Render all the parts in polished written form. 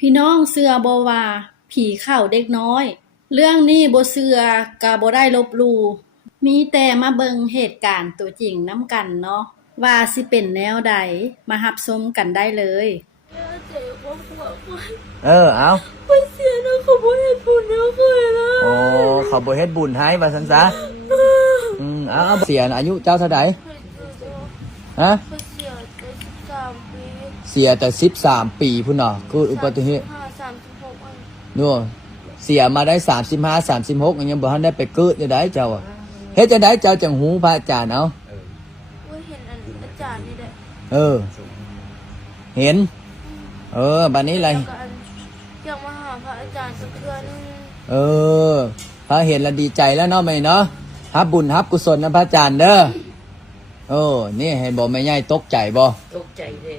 พี่น้องเชื่อบ่ว่าผีเข้าเด็กน้อย เรื่องนี้บ่เชื่อก็บ่ได้ลบหลู่มีแต่มาเบิ่งเหตุการณ์ตัวจริงนำกันเนาะว่าสิเป็นแนวใดมารับชมกันได้เลยเอาไปเสียนะเขาบ่เฮ็ดบุญเนาะเคยล่ะโอ้เขาบ่เฮ็ดบุญให้ว่าซั่นซะเอาเสียอายุเจ้าเท่าใดฮะเสียแต่13ปีพุ่นน่ะคืออุบัติเหตุโน่เสียมาได้35 36ยังบ่ทันได้ไปเกิดจังได๋เจ้าเฮ็ดจังได๋เจ้าจังหูพระอาจารย์เอาเห็นอาจารย์นี่แหละเห็นบัดนี้อะไรอยากมาหาพระอาจารย์สักเทื่อนึงพระเห็นแล้วดีใจแล้วเนาะแม่เนาะรับบุญรับกุศลนะพระอาจารย์เด้อนี่เห็นบ่แม่ใหญ่ตกใจบ่ตกใจเด้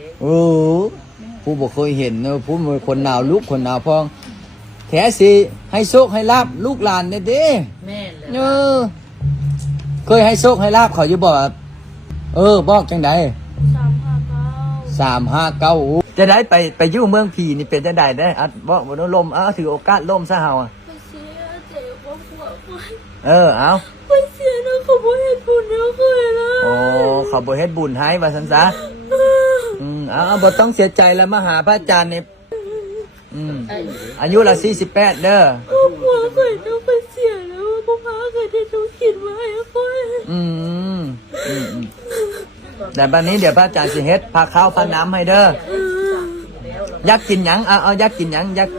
ผู้บ่เคยเห็นเนาะผู้เป็นคนหนาวลุกคนหนาวพองแท้สิให้โชคให้ลาภลูกหลานเด้แม่นเลยเคยให้โชคให้ลาภเขาอยู่บ่บอกจังได๋359จะได้ไปอยู่เมืองผีนี่เป็นจังได๋ได้บอกบ่ลมถือโอกาสล่มซะเฮาเอาไปเสียนะเขาบ่เฮ็ดบุญเนาะเคยล่ะเขาบ่เฮ็ดบุญให้ว่าซั่นซะบ่ต้องเสียใจแล้วมาหาพระอาจารย์นี่อายุละ48เด้อพ่อเคยต้องไปเสียแล้วพ่อพาเคยได้ต้องคิดไว้ค่อยแต่บัดนี้เดี๋ยวพระอาจารย์สิเฮ็ดพาข้าวพาน้ำให้เด้ออยากกินหยังเอาอยากกินหยังอยาก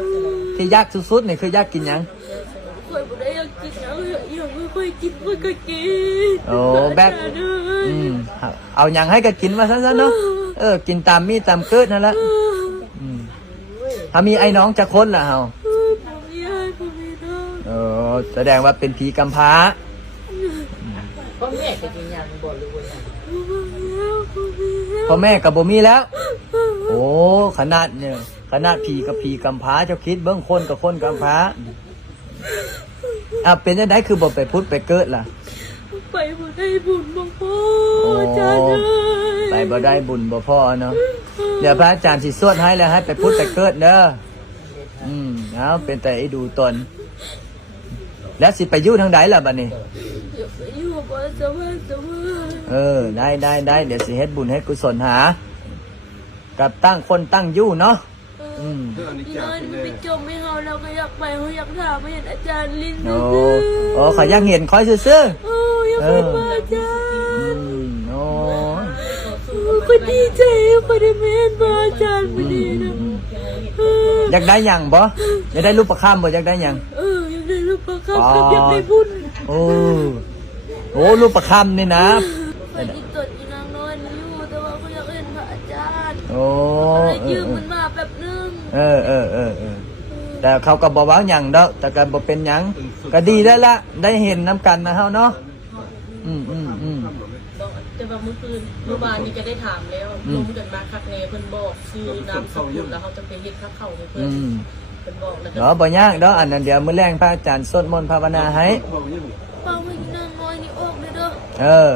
ที่ยากสุดๆนี่คืออยากกินหยังค่อยบ่ได้อยากกินหยังอย่างไม่ค่อยกินมันก็กินแบบเอาหยังให้ก็กินว่าซั่นๆเนาะกินตามมีตามเกิดนั่นแหละถ้ามีไอ้น้องจะคนล่ะเฮาแสดงว่าเป็นผีกำพร้าพ่อแม่ก็กินหยังบ่รู้ว่าพ่อแม่ก็บ่มีแล้วขนาดผีกับผีกำพร้าเจ้าคิดเบิ่งคนกับคนกำพร้าเป็นจังได๋คือบ่ไปพุทธไปเกิดล่ะไปบ่ได้บุญบ่พออาจารย์ไปบ่ได้บุญบ่พอเนาะเดี๋ยวพระอาจารย์สิสวดให้แล้วให้ไปพุทธไปเกิดเด้อเอาเป็นแต่ไอ้ดูตนแล้วสิไปอยู่ทางใดล่ะบัดนี้อยู่บ่สวรรค์ได้เดี๋ยวสิเฮ็ดบุญเฮ็ดกุศลหากับตั้งคนตั้งอยู่เนาะไปจมให้เฮาเราก็อยากไปเฮาอยากถามไปเห็นอาจารย์ลิ้นเขาอยากเห็นคอยซื่ออยากไปมาอาจารย์ก็ดีใจก็ได้เห็นมาอาจารย์มื้อนี้นะอยากได้หยังบ่อยากได้รูปประคำบ่อยากได้หยังอยากได้รูปประคำอยากได้บุญรูปประคำนี่นะไปที่ตดอีนางน้อยนี่อยู่แต่ว่าเขาอยากเห็นพระอาจารย์เลยยืมมันมาแป๊บนึงแต่เขาก็บอกว่าหยังดอกแต่ก็บ่เป็นหยังก็ดีได้ละได้เห็นน้ำกันนะเฮาเนาะแต่ว่าเมื่อคืนเมื่อวานนี้จะได้ถามแล้วลงกันมาคักแน่เพิ่นบอกชื่อนามสกุลแล้วเขาจะไปเฮ็ดข้าวให้เพิ่นบอกแล้วบ่ยากดอกอันนั้นเดี๋ยวมื้อแลงพระอาจารย์สวดมนต์ภาวนาให้ฟังให้นางน้อยนี่ออกเด้อ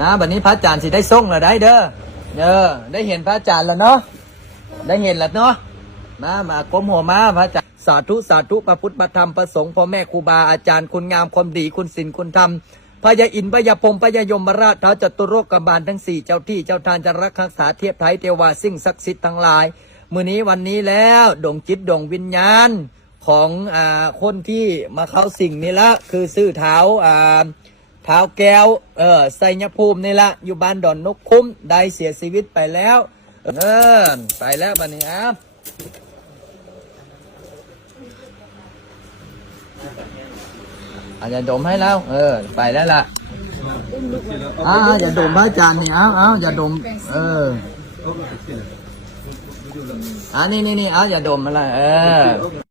นะบัดนี้พระอาจารย์สิได้ส่งแล้วได้เด้อได้เห็นพระอาจารย์แล้วเนาะได้เห็นแล้วเนาะมากรมหัวมาพระอาจารย์สาธุพระพุทธพระธรรมพระสงฆ์พ่อแม่ครูบาอาจารย์คุณงามความดีคุณศีลคุณธรรมพญาอินทร์พญาพรหมพญายมราชท้าวจตุโลกบาลทั้ง4เจ้าที่เจ้าทานจะรักษาเทียบไทยเทวาสิ่งศักดิ์สิทธิ์ทั้งหลายมื้อนี้วันนี้แล้วดวงจิตดวงวิญญาณของคนที่มาเข้าสิ่งนี้ละคือซื่อเท้าแก้วไสยภูมินี่ละอยู่บ้านดอนนกคุ้มได้เสียชีวิตไปแล้วไปแล้วบัดนี้อย่าดมให้แล้วไปแล้วล่ะอย่าดมพระอาจารย์นี่อย่าดมนี่อย่าดมอะไร